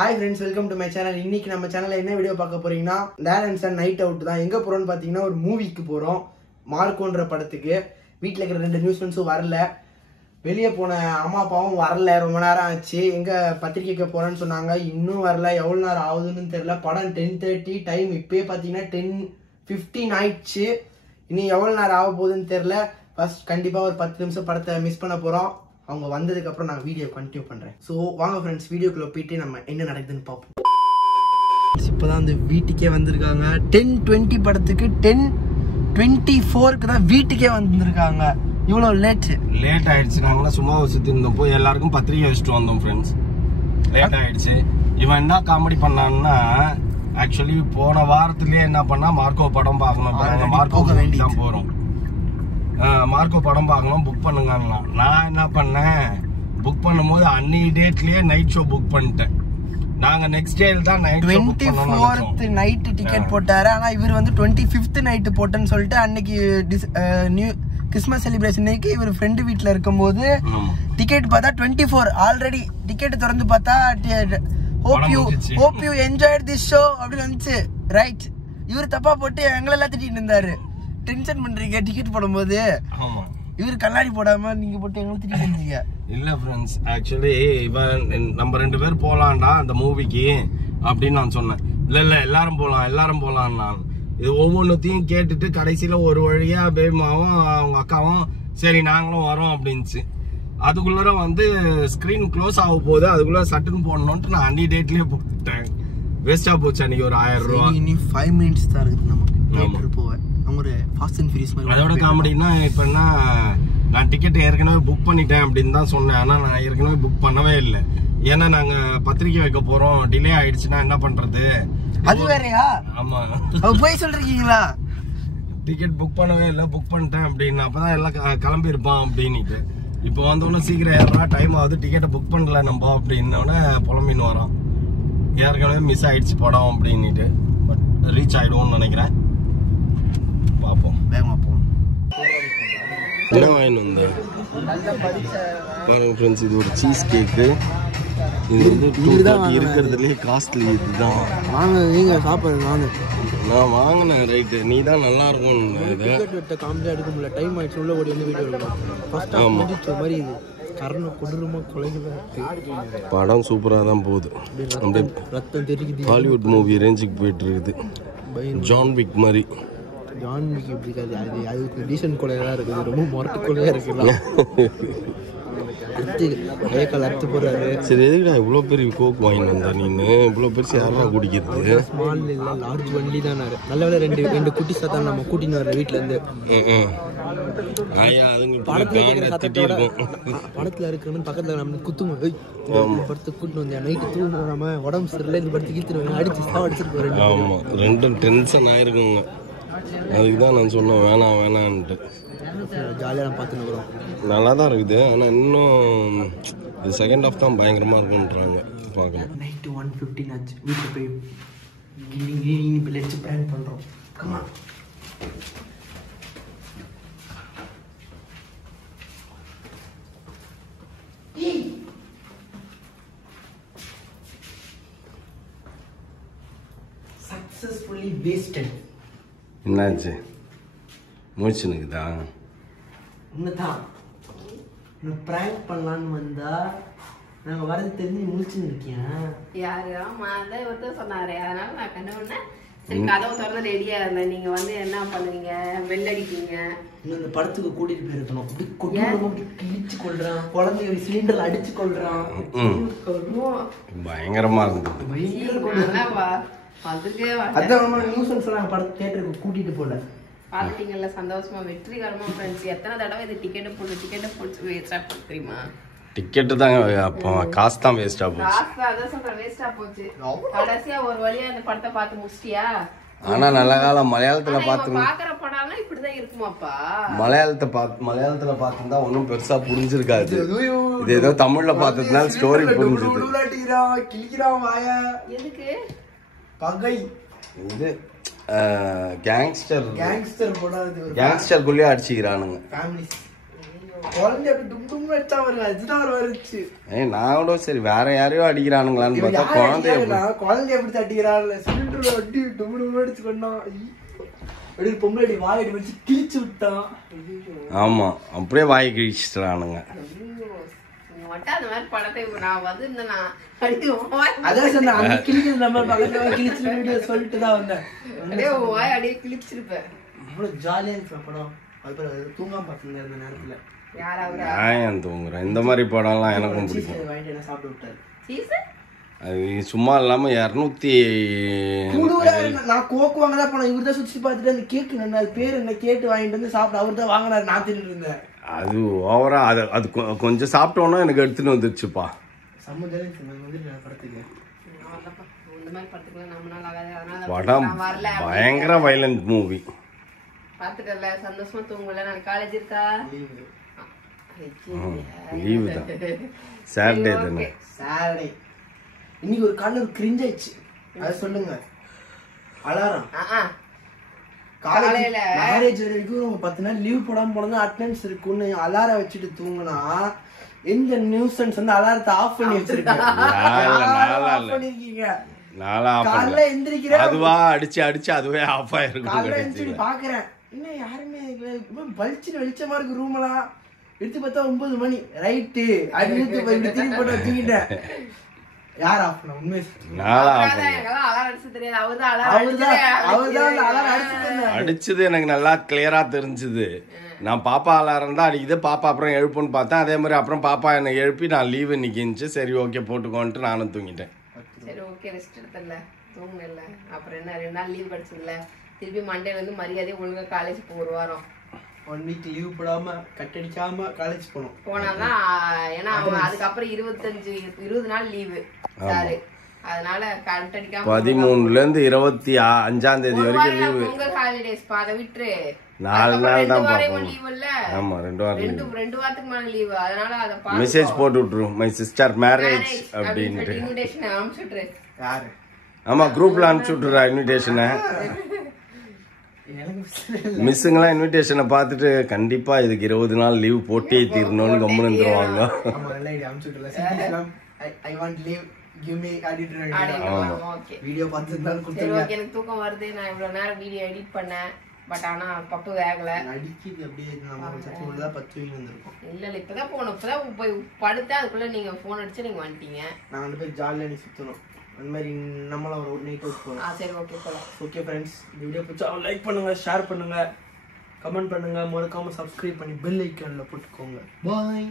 Hi friends, welcome to my channel. இன்னைக்கு நம்ம சேனல்ல என்ன வீடியோ பார்க்க போறீங்கன்னா டாலன்ஸ் அண்ட் நைட் அவுட் தான். எங்க போறோம்னு பாத்தீங்கன்னா ஒரு மூவிக்கு போறோம். மார்க்கோன்ற படத்துக்கு. வீட்ல இருக்கிற ரெண்டு நியூஸ் ஃப்ரெண்ட்ஸும் வரல. வெளியே போன அம்மா அப்பாவும் வரல. ரொம்ப நேரம் ஆச்சு. எங்க பத்திரிக்கைக்கு போறேன்னு சொன்னாங்க. இன்னும் வரல. எவ்வளவு நேரம் ஆகுதுன்னு தெரியல. படம் 10:30 டைம். இப்பயே பாத்தீங்கன்னா 10:15 ஆயிடுச்சு. இனி எவ்வளவு நேரம் ஆக போகுதுன்னு தெரியல. ஃபர்ஸ்ட் கண்டிப்பா ஒரு 10 நிமிஷம் படத்தை மிஸ் பண்ண போறோம். அவங்க வந்ததுக்கு அப்புறம் நான் வீடியோ கண்டினியூ பண்றேன். ஸோ வாங்க ஃப்ரெண்ட்ஸ், வீடியோக்குள்ள போயிட்டு நம்ம என்ன நடக்குதுன்னு பார்ப்போம். இப்போதான் அந்த வீட்டுக்கே வந்திருக்காங்க. 10:20 படத்துக்கு 10:24 தான் வீட்டுக்கே வந்திருக்காங்க. இவ்வளோ லேட் ஆயிடுச்சு. நாங்களாம் சும்மா சுற்றி இருந்தோம், போய் எல்லாருக்கும் பத்திரிகை வச்சுட்டு வந்தோம் ஃப்ரெண்ட்ஸ். லேட் ஆயிடுச்சு. இவன் என்ன காமெடி பண்ணான்னா, ஆக்சுவலி போன வாரத்திலேயே என்ன பண்ணா, மார்க்கோ படம் பார்க்கணும், மார்க்கோ தான் போகிறோம், மார்க்கோ படம் பார்க்கணும், புக் பண்ணுங்கன்னா. நான் என்ன பண்ணேன், புக் பண்ணும்போது அன்னி டேட்லயே நைட் ஷோ புக் பண்ணிட்டேன். நாங்க நெக்ஸ்ட் டே தான் நைட் ஷோ புக் பண்ணோம். 24th நைட் டிக்கெட் போட்டாரு. ஆனா இவர் வந்து 25th நைட் போட்டேன்னு சொல்லிட்டு அன்னைக்கு நியூ கிறிஸ்மஸ் செலிப்ரேஷனுக்கு இவர் ஃப்ரெண்டு வீட்ல இருக்கும்போது டிக்கெட் பார்த்தா 24 ஆல்ரெடி. டிக்கெட் திறந்து பார்த்தா hope you enjoyed this show அப்படின்னு வந்துச்சு. ரைட், இவர் தப்பா போட்டு எங்களெல்லாம் திட்டிட்டு இருந்தாரு. டென்ஷன் பண்றீங்க டிக்கெட் போடும்போது. இவர் கண்ணாடி போடாம நீங்க போட்டு எங்களை திட்டிட்டு இருந்தீங்க. இல்ல ஃப்ரெண்ட்ஸ், ஆக்சுவலி இவன் நம்ம 2 பேர் போலாம்டா அந்த மூவிக்கு அப்படின்னு நான் சொன்னேன். இல்ல எல்லாரும் போலாம் நான். இது ஒவ்வொன்றுத்தையும் கேட்டுட்டு கடைசியில ஒரு வழியா பேமாவும் அவங்க அக்காவும் சரி நாங்களும் வரோம் அப்படின்ச்சு. அதுக்குள்ள வந்து ஸ்கிரீன் க்ளோஸ் ஆக போகுது, அதுக்குள்ள சட்டுன்னு போடணும்ட்டு நான் அன்னி டேட்லயே போட்டுட்டேன். வேஸ்டா போச்சு அன்னைக்கு ஒரு 1000 ரூபாய். இனி 5 minutes தான் இருக்குது நமக்கு போவேன். ஒரு ஃபாஸ்ட் அண்ட் ஃபியூரியஸ் மாதிரி. அதோட காமெடினா இப்போ என்ன, நான் டிக்கெட் ஏற்கனவே புக் பண்ணிட்டேன் அப்படின்னு தான் சொன்னேன். ஆனால் நான் ஏற்கனவே புக் பண்ணவே இல்லை. ஏன்னா நாங்கள் பத்திரிக்கை வைக்க போகிறோம், டிலே ஆயிடுச்சுன்னா என்ன பண்ணுறது. அது வேறையா? ஆமாம், போய் சொல்றீங்களா? டிக்கெட் புக் பண்ணவே இல்லை, புக் பண்ணிட்டேன் அப்படின்னு. அப்போ தான் எல்லாம் கிளம்பி இருப்பான் அப்படின்ட்டு. இப்போ வந்தோடனே சீக்கிரம் ஏறா, டைம் ஆகுது, டிக்கெட்டை புக் பண்ணல நம்ம அப்படின்னோடனே புலம்பின்னு வரோம். ஏற்கனவே மிஸ் ஆயிடுச்சு படம் அப்படின்ட்டு. பட் ரீச் ஆகிடுவோம்னு நினைக்கிறேன். பார்ப்போம், வேகமாக போவோம். என்ன வாங்கிட்டு வந்தேன் பாருங்க ஃப்ரெண்ட்ஸ், இது ஒரு சீஸ் கேக்கு. இது வந்து இருக்கிறதுலேயே காஸ்ட்லி. இதுதான் வாங்க, நீங்க சாப்பிடுங்க. நான் வாங்கினேன். ரைட்டு, நீ தான் நல்லா இருக்கும். இதை காமெடியாக எடுக்க முடியல, டைம் ஆயிடுச்சு. உள்ள ஓடி வந்து வீடியோ எடுக்கணும். மாதிரி இது கரண கொடூரமா கொலைகளா இருக்கு. படம் சூப்பராக தான் போகுது. அப்படியே ரத்தம் தெரிக்குது. ஹாலிவுட் மூவி ரேஞ்சுக்கு போயிட்டு இருக்குது. ஜான் விக் மாதிரி. ஜான் விக் எப்படி இருக்காது, அது டீசன்ட் கொலையாக இருக்குது. ரொம்ப மொரட்டு கொலையாக இருக்குல்ல. அறுத்து போறாரு. சரி, எதுக்குடா இவ்வளோ பெரிய கோக் வாங்கிட்டு வந்தா நீனு? இவ்வளோ பெருசு யாரா குடிக்கிறது? ஸ்மால் இல்லை, லார்ஜ் வண்டி தான். நல்ல வேலை ரெண்டு குட்டி சாத்தான் நம்ம கூட்டின்னு வர வீட்டுல இருந்து. படத்துல இருக்கிறவன் பக்கத்துல நம்ம குத்துங்க படத்தை கூட்டிட்டு வந்தேன். நைட்டு தூங்காம உடம்பு சரியில்லை, இந்த படத்துக்கு இழுத்துருவாங்க, அடிச்சு சாவடிச்சிருக்கோம். ஆமா, ரெண்டும் டென்ஷன் ஆயிருக்குங்க. அதுக்கு தான் நான் சொன்னேன் வேணான்ட்டு. ஜாலியாக நான் பார்த்துன்னு நல்லா தான் இருக்குது. ஆனால் இன்னும் இது செகண்ட் ஹாஃப் தான் பயங்கரமாக இருக்குன்றாங்க. பார்க்கணும். நைட்டு 1:15 ஆச்சு. வீட்டில் போய் இப்போ லெட்ஸ் பிளான் பண்ணுறோம். Comma successfully wasted. என்னாச்சு, முடிச்சுனுக்குதா? உண்மைதான், நான் ப்ராங்க் பண்ணலான்னு வந்தா நாங்கள் வரது தெரிஞ்சு முடிச்சுன்னு இருக்கேன். யாரு? ஆமா, அதான் ஒருத்தர் சொன்னாரு. அதனால நான் கண்ணு ஒண்ணு சரி கதவை திறந்து ரெடியா இருந்தேன். நீங்க வந்து என்ன பண்ணுவீங்க, பெல் அடிப்பீங்க. இந்த படத்துக்கு கூட்டிட்டு போயிருக்கணும். அப்படி கொண்டு கிழிச்சு கொள்றான், குழந்தை ஒரு சிலிண்டர்ல அடிச்சு கொள்றான். பயங்கரமா இருந்தது. அதான் நியூஸ் சொன்னாங்க, படத்தை தியேட்டருக்கு கூட்டிட்டு போல. பாத்துட்டீங்கல்ல, சந்தோஷமா வெற்றிகரமா ஃப்ரெண்ட்ஸ். எத்தனை தடவை இது டிக்கெட்டை போட்டு வேஸ்டா போச்சு தெரியுமா? டிக்கெட்டு தாங்க, அப்போ காசு தான் வேஸ்டா போச்சு. அதான் சொல்றேன், வேஸ்டா போச்சு. கடைசியா ஒரு வழியா இந்த படத்தை பார்த்து முடிச்சிட்டியா? ஆனா நல்ல காலம் மலையாளத்துல பாக்குற படம்னா இப்படிதான் இருக்குமாப்பா? மலையாளத்துல பாத்துருந்தா ஒன்னும் பெருசா புரிஞ்சிருக்காது. இது ஏதோ தமிழ்ல பார்த்ததுனால ஸ்டோரி புரிஞ்சுது. எதுக்கு பகை? இது கேங்ஸ்டர் போடாது, கேங்ஸ்டருக்குள்ளேயே அடிச்சுக்கிறானுங்க. குழந்தை அப்படி டும் டும் வச்சா வருங்க அதுதான் வருச்சு. நான் கூட சரி வேற யாரையோ அடிக்கிறானுங்களான்னு பார்த்தா குழந்தைய எப்படி தட்டிக்கிறாள் சிலிண்டர் அடி டும் டும் அடிச்சு கொண்டான். அப்படி பொம்பளை வாய் அடி வச்சு கிழிச்சு விட்டான். ஆமா அப்படியே வாய் கிழிச்சிட்டானுங்க. அந்த மாதிரி படத்தை நான் வந்து அதான் சொன்னேன் கிழிக்கிறது நம்ம பக்கத்துல கிழிச்சு சொல்லிட்டு தான் வந்தேன். வாய் அடியே கிழிச்சிருப்பேன். அவ்வளவு ஜாலியா இருக்க படம். அது தூங்காம பாத்துங்க அந்த நேரத்துல. நான் தூங்குறேன். இந்த மாதிரி படம்லாம் எனக்கும் பிடிக்கும். வாங்கிட்டு சாப்பிட்டு விட்டாரு. அது சும்மா இல்லாம 200 நான் கோக்கு வாங்கதான் போனேன். இவர்தான் சுத்தி பார்த்துட்டு அந்த கேக்கு அது பேர் என்ன கேட்டு வாங்கிட்டு வந்து சாப்பிட்டு அவர் தான் வாங்கினாரு. நான் தின்னுட்டு இருந்தேன். அது ஓவரா அது கொஞ்சம் சாப்பிட்டோன்னா எனக்கு எடுத்துன்னு வந்துருச்சுப்பா. படம் பயங்கர வயலண்ட் மூவி. பாத்துட்டல சந்தோஷமா தூங்கல. நான் காலேஜ் இருக்கா லீவு தான். சாட்டர்டே தானே. சாட்டர்டே இன்னைக்கு ஒரு காலைல ஒரு கிரிஞ்ச் ஆயிடுச்சு. அது சொல்லுங்க. அலாரம் காலையில மேரேஜ் வரைக்கும் 10 நாள் லீவ் போடாம போனது அட்டெண்டன்ஸ் இருக்குன்னு அலாரம் வச்சுட்டு தூங்குனா எந்த நியூசன்ஸ் வந்து அலாரத்தை ஆஃப் பண்ணி வச்சிருக்கீங்க. காலைல எந்திரிக்கிறேன் அதுவா அடிச்சு அதுவே ஆஃப் ஆயிருக்கும். காலைல எந்திரிச்சு பாக்குறேன் இன்னும் யாருமே பளிச்சு வெளிச்சமா இருக்கு ரூம் எல்லாம். எடுத்து பார்த்தா 9 மணி ரைட்டு அடுத்து திருப்பி போட்டு வச்சுக்கிட்டேன். யார் ஆஃப் பண்ண உண்மை அடிச்சது எனக்கு நல்லா கிளியரா தெரிஞ்சுது. நான் பாப்பா அலாரம் தான் அடிக்குது. பாப்பா அப்புறம் எழுப்புன்னு பார்த்தேன். அதே மாதிரி அப்புறம் பாப்பா என்னை எழுப்பி நான் லீவு இன்னைக்கு இருந்துச்சு. சரி ஓகே போட்டுக்கோன்ட்டு நானும் தூங்கிட்டேன். சரி ஓகே ரெஸ்ட் எடுத்தல தூங்கல. அப்புறம் என்ன 2 நாள் லீவ் கிடைச்சதுல திருப்பி மண்டேல இருந்து மரியாதை ஒழுங்கா காலேஜ் போ. 1 வாரம் 1 வீக் லீவ் போடாம கட்டடிக்காம காலேஜ் போனாதான். ஏன்னா அதுக்கப்புறம் 20 நாள் லீவு சாரு. அதனால கட்டடிக்காம 13ல இருந்து 25ஆம் தேதி வரைக்கும் லீவு. பொங்கல் ஹாலிடேஸ் பாத விட்டுரு 4 நாள் தான் லீவ் இல்ல. ஆமா 2 வாரம் 2 வாரத்துக்கு மேல லீவு. அதனால அத மெசேஜ் போட்டு விட்டுரும். மை சிஸ்டர் மேரேஜ் அப்படின்ட்டு இன்விடேஷன் அனுப்பிச்சுட்ரு. யாரு ஆமா குரூப்ல அனுப்பிச்சு விட்டுறா இன்விடேஷனை. மிஸ்ஸுங்களாம் இன்விடேஷனை பார்த்துட்டு கண்டிப்பா இதுக்கு 20 நாள் லீவ் போட்டே தீரணும்னு கம்முன்னு இருந்துருவாங்க. வீடியோ பார்த்து எனக்கு தூக்கம் வருது. நான் இவ்வளவு நேரம் வீடியோ எடிட் பண்ணேன். பட் ஆனா பப்பு வேகல. இல்ல இப்பதான் போகணும். இப்பதான் போய் படுத்தேன். அதுக்குள்ள நீங்க போன் அடிச்சு நீங்க வந்துட்டீங்க. நாங்க போய் ஜாலியா நீ சுத்தணும். அந்த மாதிரி நம்மள ஒரு நைட் அவுட் போகலாம். சரி ஓகே போலாம். ஓகே ஃப்ரெண்ட்ஸ் இந்த வீடியோ பிடிச்சா லைக் பண்ணுங்க, ஷேர் பண்ணுங்க, கமெண்ட் பண்ணுங்க, மறக்காம சப்ஸ்கிரைப் பண்ணி பெல் ஐகான்ல போட்டுக்கோங்க. பாய்.